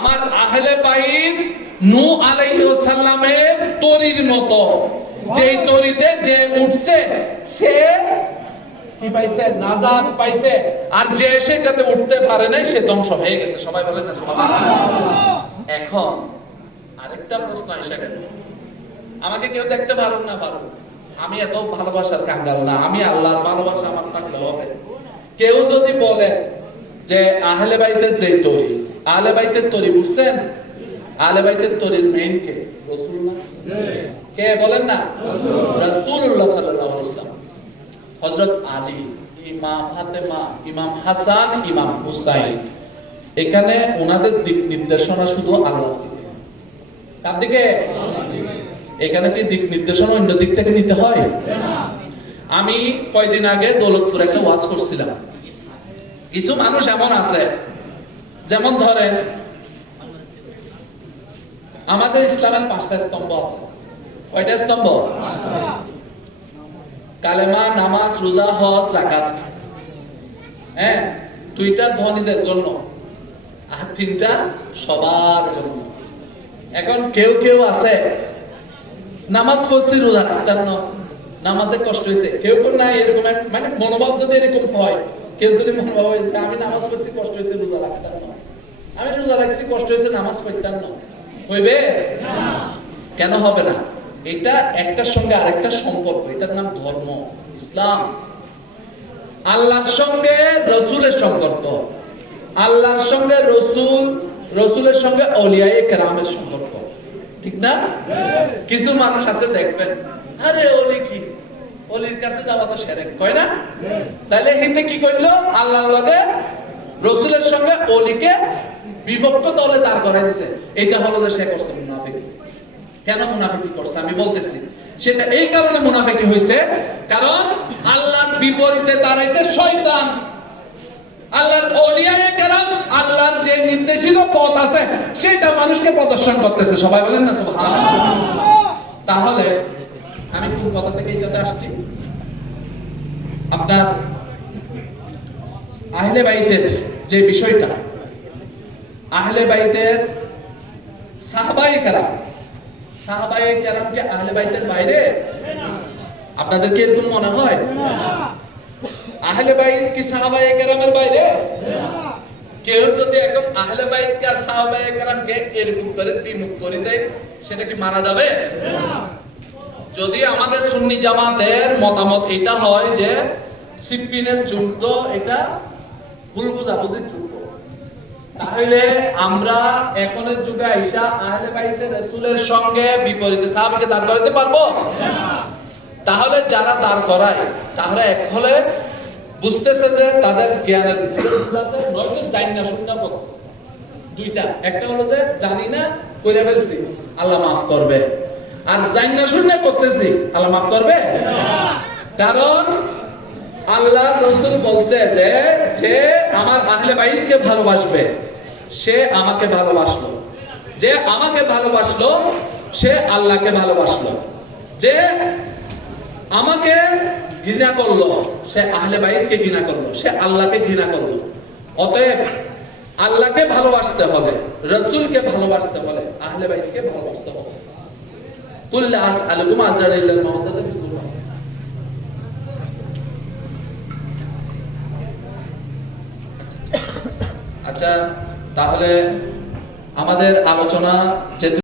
আমার আহলে বাইত নু আলাইহিস সালামের তরির মতো। যেই তরিতে যে উঠছে, সে কি পাইছে? নাজাত পাইছে। আর যে সেটাতে উঠতে পারে নাই, সে ধ্বংস হয়ে গেছে। সবাই বলেন না এখন আরেকটা প্রশ্ন এসে গেল। আমাকে কেউ দেখতে পারুক না পারুক, আমি এত ভালোবাসার কাঙ্গাল না। আমি আল্লাহর ভালোবাসা আমার থাকলে হবে। কেউ যদি বলে যে আহলে বাইতের যে তরি আহলে বাইতের তরি বুঝছেন? আহলে বাইতের তরির মেইন কে? কে? বলেন না? রাসূলুল্লাহ সাল্লাল্লাহু আলাইহি ওয়াসাল্লাম। হযরত আলী, ইমাম ফাতেমা, ইমাম হাসান, ইমাম হুসাইন। এখানে ওনাদের দিক নির্দেশনা শুধু দিকে। কার দিকে? এখানে কি দিক নির্দেশনা অন্য দিক থেকে নিতে হয়? আমি কয়দিন আগে দৌলতপুর একটা ওয়াজ করছিলাম। কিছু মানুষ এমন আছে যেমন ধরেন, আমাদের ইসলামের পাঁচটা স্তম্ভ আছে। কয়টা স্তম্ভ? কালেমা, নামাজ, রোজা, হজ জাকাত হ্যাঁ দুইটা ধনীদের জন্য আর তিনটা সবার জন্য। এখন কেউ কেউ আছে, নামাজ পড়ছি, রোজা রাখতাম না নামাজে কষ্ট হয়েছে। কেউ কেউ না এরকম মানে মনোভাব যদি এরকম হয়, কেউ যদি মনোভাব হয়েছে আমি নামাজ পড়ছি, কষ্ট হয়েছে, রোজা রাখতাম না আমি রোজা রাখছি কষ্ট হয়েছে নামাজ পড়তাম না। হইবে? কেন হবে না? এটা একটার সঙ্গে আরেকটা সম্পর্ক। এটার নাম ধর্ম, ইসলাম। আল্লাহর সঙ্গে রসুলের সম্পর্ক। আল্লাহর সঙ্গে রসুল, রসুলের সঙ্গে অলিয়ায়ে কেরামের সম্পর্ক। ঠিক না? কিছু মানুষ আছে, দেখবেন, আরে অলি কি? অলির কাছে যাওয়া তো সেরেক, কয় না? তাইলে হিতে কি করল? আল্লাহর লগে, রসুলের সঙ্গে অলিকে বিভক্ত দলে তার করাই দিছে। এটা হলো যে সে করছে মুনাফিক। কেন মুনাফিকি করছে? আমি বলতেছি, সেটা এই কারণে মুনাফিকি হয়েছে কারণ আল্লাহর বিপরীতে দাঁড়াইছে শয়তান। আল্লাহর অলিয়ায়ে কেরাম, আল্লাহর যে নির্দেশিত পথ আছে, সেটা মানুষকে প্রদর্শন করতেছে। সবাই বলেন না, সুবহানাল্লাহ। তাহলে আমি কোন কথা থেকে এটাতে আসছি? আপনার আহলে বাইতের যে বিষয়টা আহলে বাইতের সাহাবায়ে কেরাম। সাহাবায়ে কেরামকে আহলে বাইতের বাইরে? আপনাদের কি এরকম মনে হয়? আহলে বাইত কি সাহাবায়ে কেরামের বাইরে? কেউ যদি একদম আহলে বাইতকে আর সাহাবায়ে কেরামকে এরকম করে দ্বিমুখ করে দেয়, সেটা কি মানা যাবে? যদি আমাদের সুন্নি জামাতের মতামত এটা হয় যে সিপিনের যুদ্ধ এটা ভুল বুঝাবুঝির যুদ্ধ। তাহলে আমরা এখনের যুগে আইসা আহলে বাইতে রাসূলের সঙ্গে বিপরীতে সাহাবাকে দাঁড় করাতে পারব? তাহলে যারা দাঁড় করায়, তাহলে এক হলে বুঝতেছে যে তাদের জ্ঞানের নয়তো জানি না শুননা দুইটা। একটা হলো যে জানি না, কইরা ফেলছি, আল্লাহ মাফ করবে। আর জানি না শুননা করতেছি আল্লাহ মাফ করবে? কারণ আল্লাহ রসুল বলছে যে যে আমার আহলে বাইতকে ভালোবাসবে। সে আমাকে ভালোবাসলো। যে আমাকে ভালোবাসলো, সে আল্লাহকে ভালোবাসলো। যে আমাকে ঘৃণা করল, সে আহলে বাইতকে ঘৃণা করল, সে আল্লাহকে ঘৃণা করল। অতএব আল্লাহকে ভালোবাসতে হবে রসুলকে ভালোবাসতে হলে, আহলে বাইতকে ভালোবাসতে হবে। কুল্লা আস মাওদাতা আচ্ছা তাহলে আমাদের আলোচনা যেহেতু